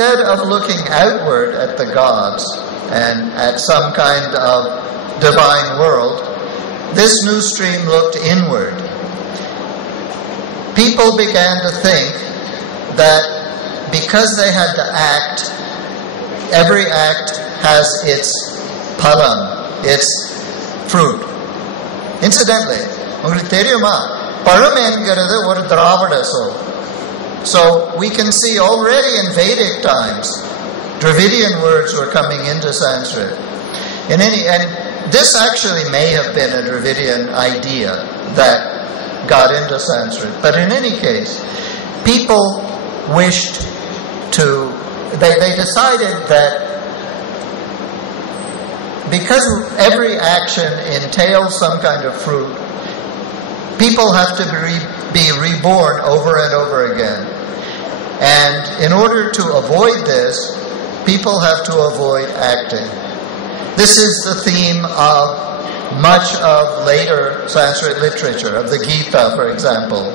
Instead of looking outward at the gods and at some kind of divine world, this new stream looked inward. People began to think that because they had to act, every act has its palam, its fruit. Incidentally, உங்களுக்கு தெரியுமா பழம் என்கிறது ஒரு திராவிட சொல் so we can see already in Vedic times, Dravidian words were coming into Sanskrit. In any, and this actually may have been a Dravidian idea that got into Sanskrit. But in any case, people wished to, they, they decided that because every action entails some kind of fruit, people have to be, be reborn over and over again. And in order to avoid this, people have to avoid acting. This is the theme of much of later Sanskrit literature, of the Gita, for example.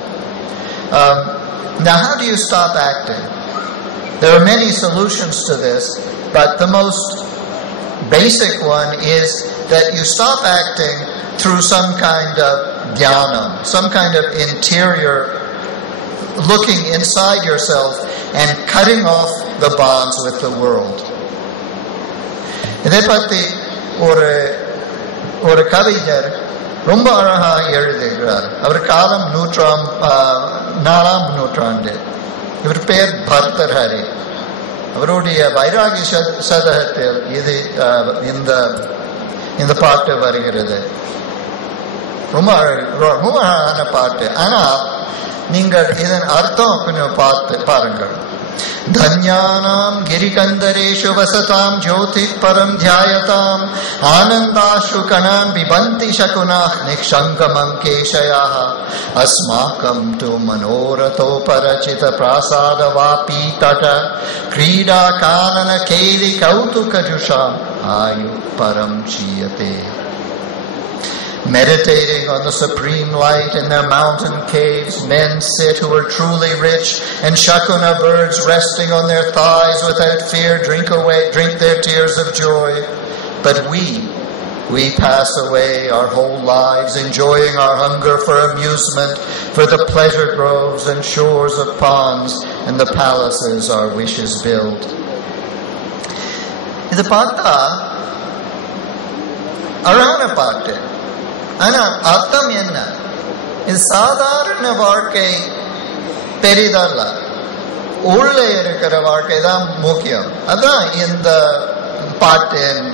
Um, now, how do you stop acting? There are many solutions to this, but the most basic one is that you stop acting through some kind of jnana, some kind of interior looking inside yourself and cutting off the bonds with the world. இதை பற்றி ஒரு ஒரு கவிஞர் ரொம்ப அழகாக எழுதுகிறார் அவர் காலம் நூற்றாம் நாலாம் நூற்றாண்டு இவர் பெயர் பர்தர் ஹரி அவருடைய வைராகி சதகத்தில் இது இந்த இந்த பாட்டு வருகிறது ரொம்ப ரொம்ப அழகான பாட்டு ஆனால் நீங்கள் இதன் அர்த்தம் கொஞ்சம் பார்த்து பாருங்கள். தன்யானாம் கிரிகந்தரேஷு வசதாம் ஜோதி பரம் தியாயதாம் ஆனந்தாஷு கணாம் பிபந்தி சகுனாஹ் நிஷங்கமம் கேஷயாஹ அஸ்மாக்கம் டு மனோரதோ பரச்சித பிராசாத வாபி தட கிரீடா கானன கேலி கௌதுகஜுஷா ஆயு பரம் ஜீயதே Meditating on the supreme light in their mountain caves, men sit who are truly rich, and Shakuna birds resting on their thighs without fear drink away, drink their tears of joy. But we, we pass away our whole lives enjoying our hunger for amusement, for the pleasure groves and shores of ponds, and the palaces our wishes build. The Pata, Aranapakta, ஆனா அர்த்தம் என்ன? இது சாதாரண வாழ்க்கை பெரிதல்ல. உள்ளே இருக்கிற வாழ்க்கை தான் முக்கியம். அதான் இந்த பாட்டின்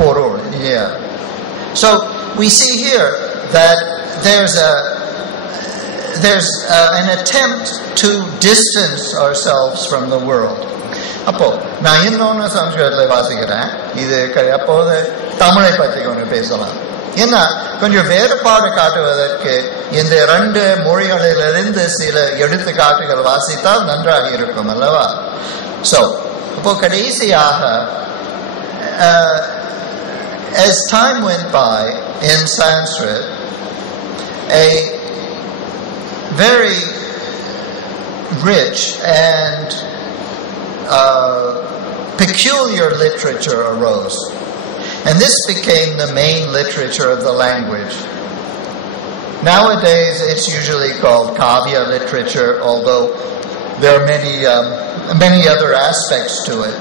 பொருள். இல்லையா So we see here that there's a there's a, an attempt to distance ourselves from the world. அப்போ நான் இன்னொன்று சம்ஸ்கிருதத்தில் வாசிக்கிறேன். இது அப்போது தமிழை பற்றி ஒன்று பேசலாம். ஏன்னா கொஞ்சம் வேறுபாடு காட்டுவதற்கு இந்த இரண்டு மொழிகளிலிருந்து சில எடுத்துக்காட்டுகள் வாசித்தால் நன்றாக இருக்கும் அல்லவா சோ இப்போ கடைசியாக as time went by in Sanskrit, a very rich and uh, peculiar literature arose. And this became the main literature of the language. Nowadays, it's usually called kavya literature, although there are many, um, many other aspects to it.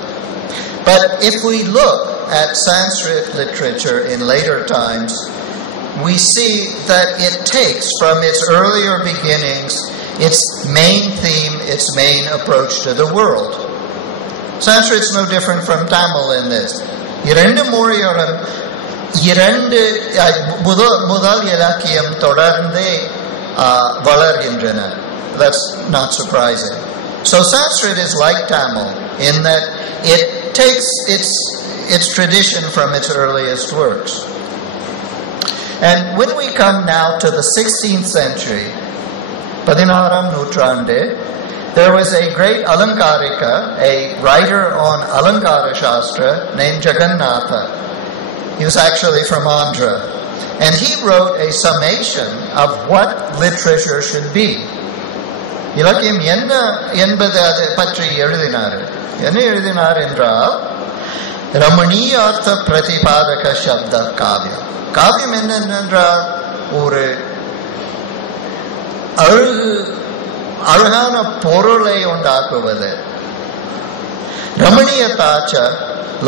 But if we look at Sanskrit literature in later times, we see that it takes from its earlier beginnings its main theme, its main approach to the world. Sanskrit's no different from Tamil in this. இரண்டு மொழியோடும் இரண்டு முதல் முதல் இலக்கியம் தொடர்ந்தே வளர்கின்றன That's not surprising. So Sanskrit is like Tamil in that it takes its its tradition from its earliest works. And when we come now to the 16th century, Padinaram Nutrande, there was a great Alankarika, a writer on Alankara Shastra named Jagannatha. He was actually from Andhra. And he wrote a summation of what literature should be. இலக்கியம் என்ன என்பது அதை பற்றி எழுதினார் என்ன எழுதினார் என்றால் ரமணீயார்த்த பிரதிபாதக சப்த காவியம் காவியம் என்னென்றால் ஒரு அழகு அழகான பொருளை உண்டாக்குவது ரமணீயதாச்ச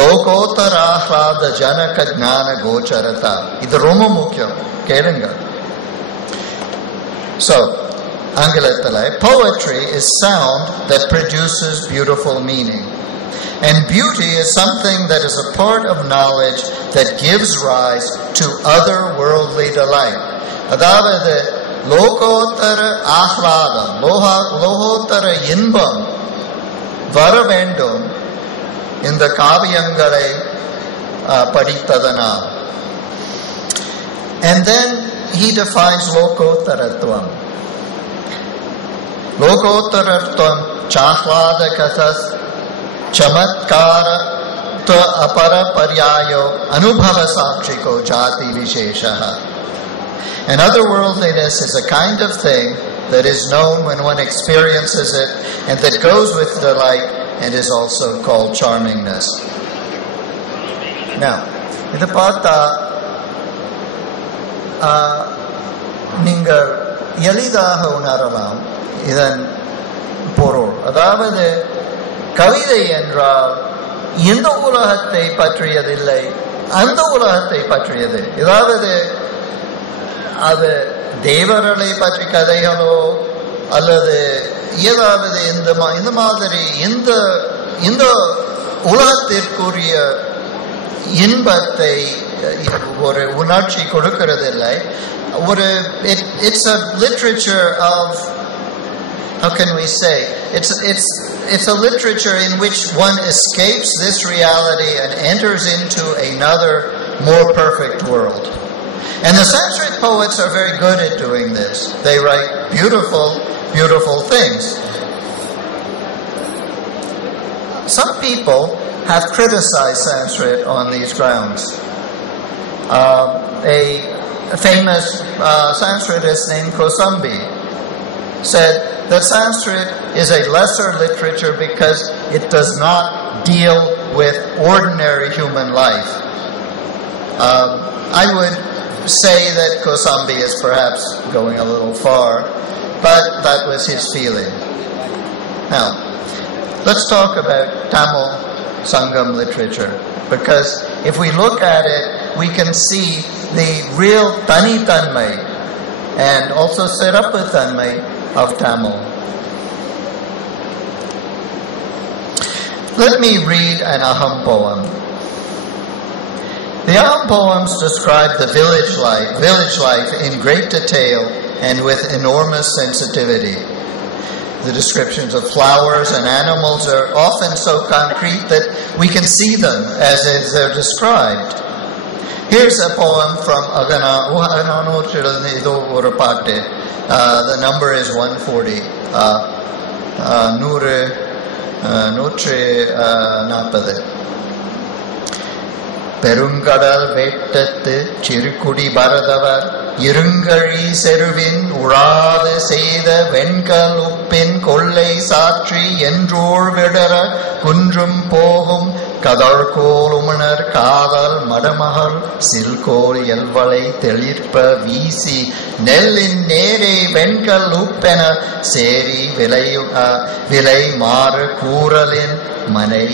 லோகோத்தராஹ்லாத ஜனக ஞான கோச்சரதா இது ரொம்ப முக்கியம் கேளுங்க So, ஆங்கிலத்தில் poetry is sound that produces beautiful meaning. And beauty is something that is a part of knowledge that gives rise to other-worldly delight. அதாவது லோகோத்தர ஆஹ்லாதம் லோகா லோகோத்தர இன்பம் வர வேண்டும் இந்த காவியங்களை படித்ததனால் And then he defines lokottaratvam. Lokottaratvam chahladakas chamatkara to apara paryayo anubhava sakshiko jati visheshaha. And otherworldliness is a kind of thing that is known when one experiences it and that goes with delight and is also called charmingness. Now, இது பார்த்தா நீங்கள் எளிதாக உணரலாம் இதன் பொருள் அதாவது கவிதை என்றால் இந்த உலகத்தை பற்றியதில்லை அந்த உலகத்தை பற்றியது அதாவது அது தேவர்களை பற்றி கதைகளோ அல்லது ஏதாவது இந்த இந்த மாதிரி இந்த இந்த உலகத்திற்குரிய இன்பத்தை ஒரு உணர்ச்சி கொடுக்கிறதில்லை ஒரு it's a literature of how can we say it's it's it's a literature in which one escapes this reality and enters into another more perfect world and the sanskrit poets are very good at doing this. They write beautiful beautiful things. Some people have criticized sanskrit on these grounds. Uh, a famous uh, sanskritist named kosambi said that Sanskrit is a lesser literature because it does not deal with ordinary human life. Um, I would say that Kosambi is perhaps going a little far, but that was his feeling. Now, let's talk about Tamil Sangam literature, because if we look at it, we can see the real Tani Tanmay and also Sirappa Tanmay of Tamil. Let me read an Aham poem. The Allen poems describe the village life, village life in great detail and with enormous sensitivity. The descriptions of flowers and animals are often so concrete that we can see them as they're described. Here's a poem from Agana. Uh, the number is 140. Uh, uh, uh, uh பெருங்கடல் வேட்டத்து சிறுகுடி பரதவர் இருங்கழி செருவின் உழாது செய்த வெண்கல் உப்பின் கொள்ளை சாற்றி என்றோள் விடர குன்றும் போகும் கதழ்கோல் உமணர் காதல் மடமகள் சில்கோல் எல்வளை தெளிர்ப்ப வீசி நெல்லின் நேரே வெண்கல் உப்பென சேரி விலை விலை மாறு கூறலின் மனை